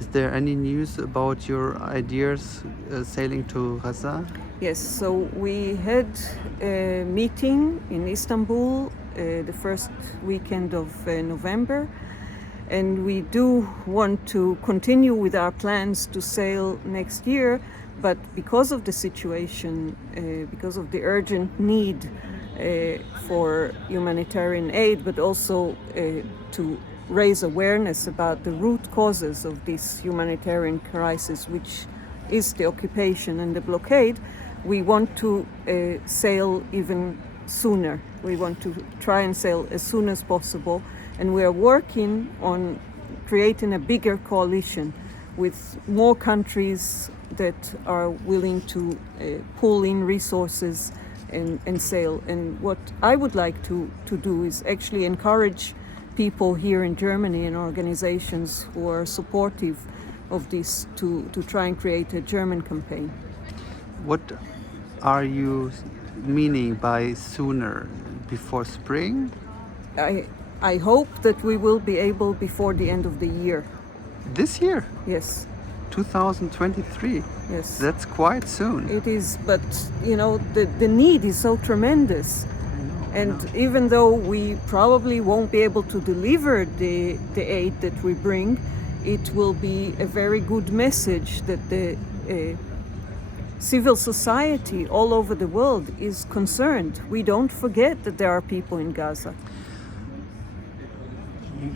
Is there any news about your ideas sailing to Gaza? Yes, so we had a meeting in Istanbul the first weekend of November, and we do want to continue with our plans to sail next year, but because of the situation, because of the urgent need for humanitarian aid, but also to raise awareness about the root causes of this humanitarian crisis, which is the occupation and the blockade, we want to sail even sooner. We want to try and sail as soon as possible, and we are working on creating a bigger coalition with more countries that are willing to pull in resources and sail. And what I would like to do is actually encourage people here in Germany and organizations who are supportive of this to try and create a German campaign. What are you meaning by sooner? Before spring? I hope that we will be able before the end of the year. This year? Yes. 2023? Yes. That's quite soon. It is, but the need is so tremendous. I know. Even though we probably won't be able to deliver the aid that we bring, it will be a very good message that the civil society all over the world is concerned. We don't forget that there are people in Gaza.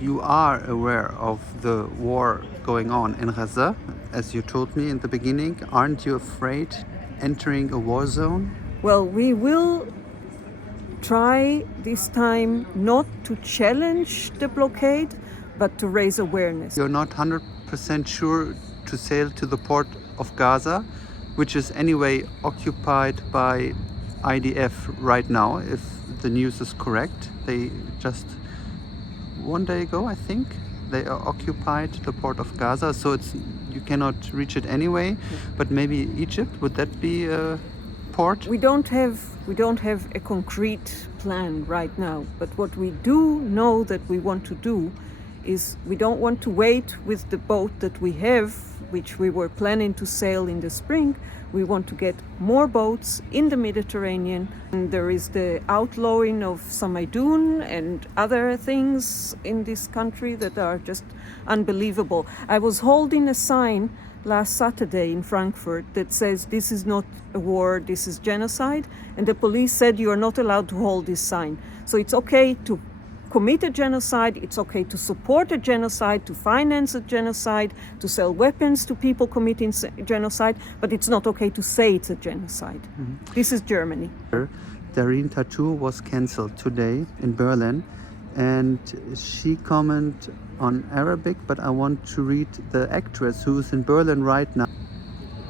You are aware of the war going on in Gaza, as you told me in the beginning. Aren't you afraid entering a war zone? Well, we will try this time not to challenge the blockade, but to raise awareness. You're not 100% sure to sail to the port of Gaza, which is anyway occupied by IDF right now, if the news is correct. They just one day ago, I think, they occupied the port of Gaza, so you cannot reach it anyway. But maybe Egypt, would that be a port? We don't have a concrete plan right now, but what we do know that we want to do is we don't want to wait with the boat that we have, which we were planning to sail in the spring. We want to get more boats in the Mediterranean. And there is the outlawing of Samaydun and other things in this country that are just unbelievable. I was holding a sign last Saturday in Frankfurt that says this is not a war, this is genocide, and the police said you are not allowed to hold this sign. So it's okay to commit a genocide, it's okay to support a genocide, to finance a genocide, to sell weapons to people committing genocide, but it's not okay to say it's a genocide. Mm-hmm. This is Germany. Darine Tattoo was cancelled today in Berlin, and she commented on Arabic, but I want to read the actress who's in Berlin right now.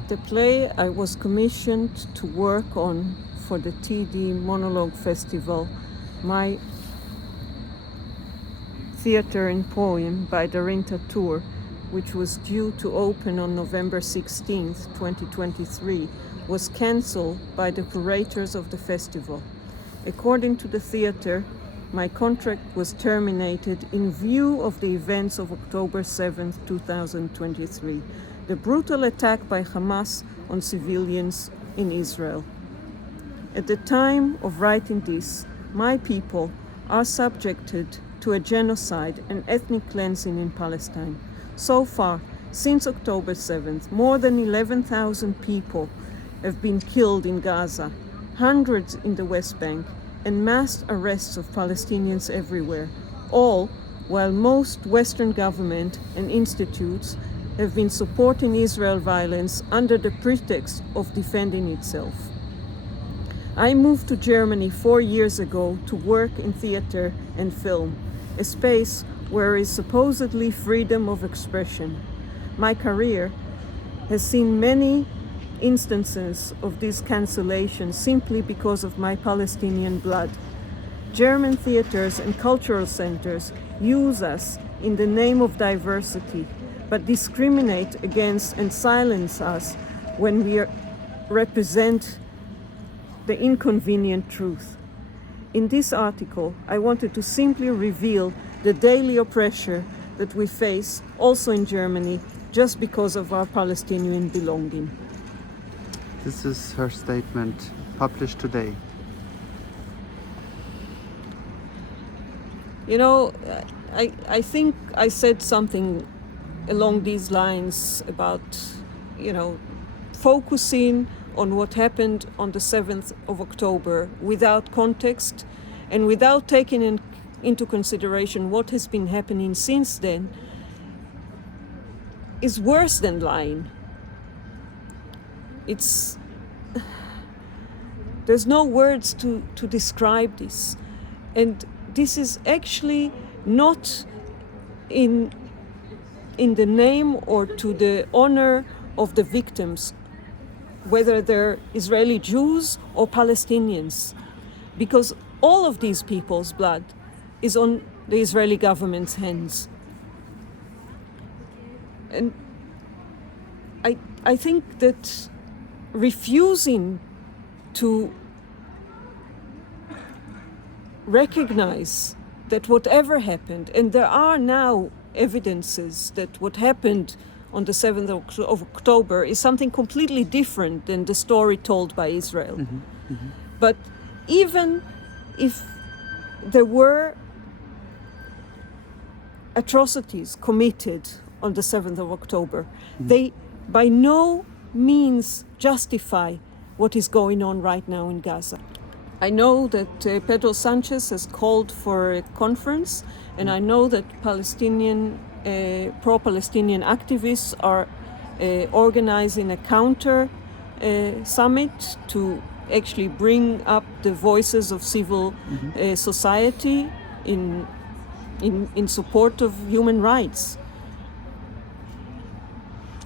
The play I was commissioned to work on for the TD Monologue Festival, my theater and poem by Darine Tattoo, which was due to open on November 16th, 2023, was cancelled by the curators of the festival. According to the theater, my contract was terminated in view of the events of October 7th, 2023, the brutal attack by Hamas on civilians in Israel. At the time of writing this, my people are subjected to a genocide and ethnic cleansing in Palestine. So far, since October 7th, more than 11,000 people have been killed in Gaza, hundreds in the West Bank, and mass arrests of Palestinians everywhere, all while most Western government and institutes have been supporting Israel violence under the pretext of defending itself. I moved to Germany 4 years ago to work in theater and film, a space where is supposedly freedom of expression. My career has seen many instances of this cancellation simply because of my Palestinian blood. German theaters and cultural centers use us in the name of diversity, but discriminate against and silence us when we represent the inconvenient truth. In this article, I wanted to simply reveal the daily oppression that we face also in Germany, just because of our Palestinian belonging. This is her statement published today. You know, I think I said something along these lines about, you know, focusing on what happened on the 7th of October without context and without taking into consideration what has been happening since then is worse than lying. There's no words to describe this. And this is actually not in the name or to the honor of the victims, whether they're Israeli Jews or Palestinians, because all of these people's blood is on the Israeli government's hands. And I think that refusing to recognize that whatever happened, and there are now evidences that what happened on the 7th of October is something completely different than the story told by Israel. But even if there were atrocities committed on the 7th of October, they by no means justify what is going on right now in Gaza. I know that Pedro Sanchez has called for a conference, and I know that pro-Palestinian activists are organizing a counter summit to actually bring up the voices of civil society in support of human rights.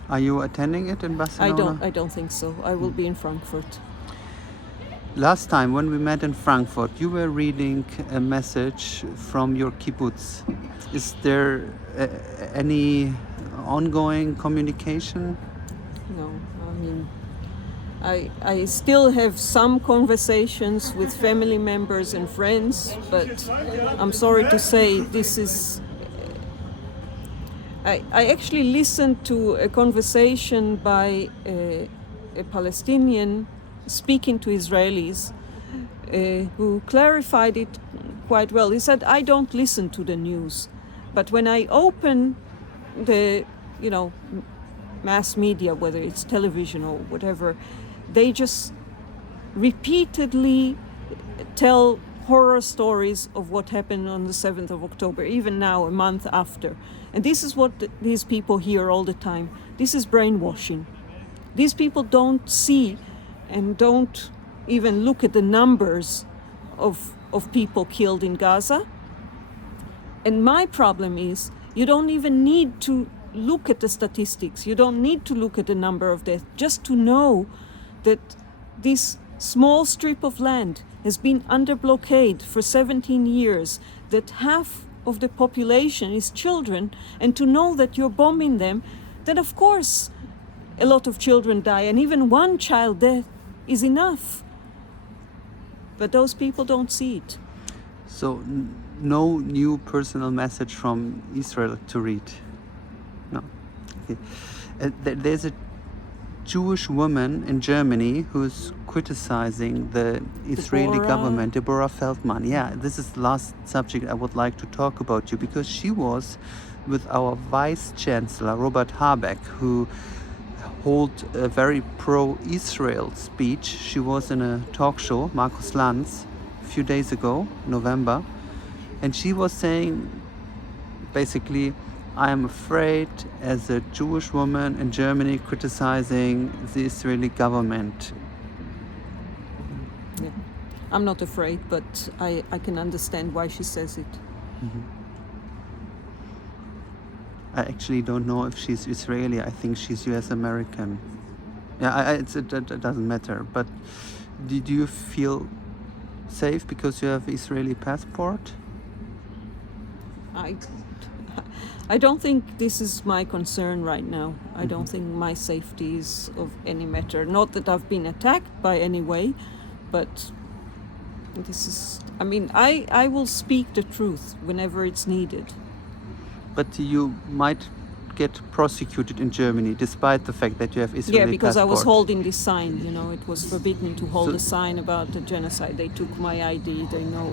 Are you attending it in Barcelona? I don't think so. I will be in Frankfurt. Last time when we met in Frankfurt, you were reading a message from your kibbutz. Is there any ongoing communication? No, I mean, I still have some conversations with family members and friends, but I'm sorry to say this is... I actually listened to a conversation by a Palestinian speaking to Israelis who clarified it quite well. He said, I don't listen to the news, but when I open the, mass media, whether it's television or whatever, they just repeatedly tell horror stories of what happened on the 7th of October, even now, a month after. And this is what these people hear all the time. This is brainwashing. These people don't see and don't even look at the numbers of people killed in Gaza. And my problem is, you don't even need to look at the statistics. You don't need to look at the number of deaths, just to know that this small strip of land has been under blockade for 17 years, that half of the population is children, and to know that you're bombing them, then of course a lot of children die, and even one child death is enough. But those people don't see it. So no new personal message from Israel to read? No. Okay. There's a Jewish woman in Germany who's criticizing the Israeli government, Deborah Feldman. Yeah, this is the last subject I would like to talk about you, because she was with our Vice Chancellor, Robert Habeck, who held a very pro-Israel speech. She was in a talk show, Markus Lanz, a few days ago, November, and she was saying, basically, I am afraid as a Jewish woman in Germany criticizing the Israeli government. Yeah. I'm not afraid, but I can understand why she says it. I actually don't know if she's Israeli. I think she's US American. Yeah, it doesn't matter. But do you feel safe because you have Israeli passport? I don't think this is my concern right now. I don't think my safety is of any matter. Not that I've been attacked by any way, but this is... I will speak the truth whenever it's needed. But you might get prosecuted in Germany despite the fact that you have Israeli Yeah, because I was passport. holding this sign, you know, it was forbidden to hold So- a sign about the genocide. They took my ID, they know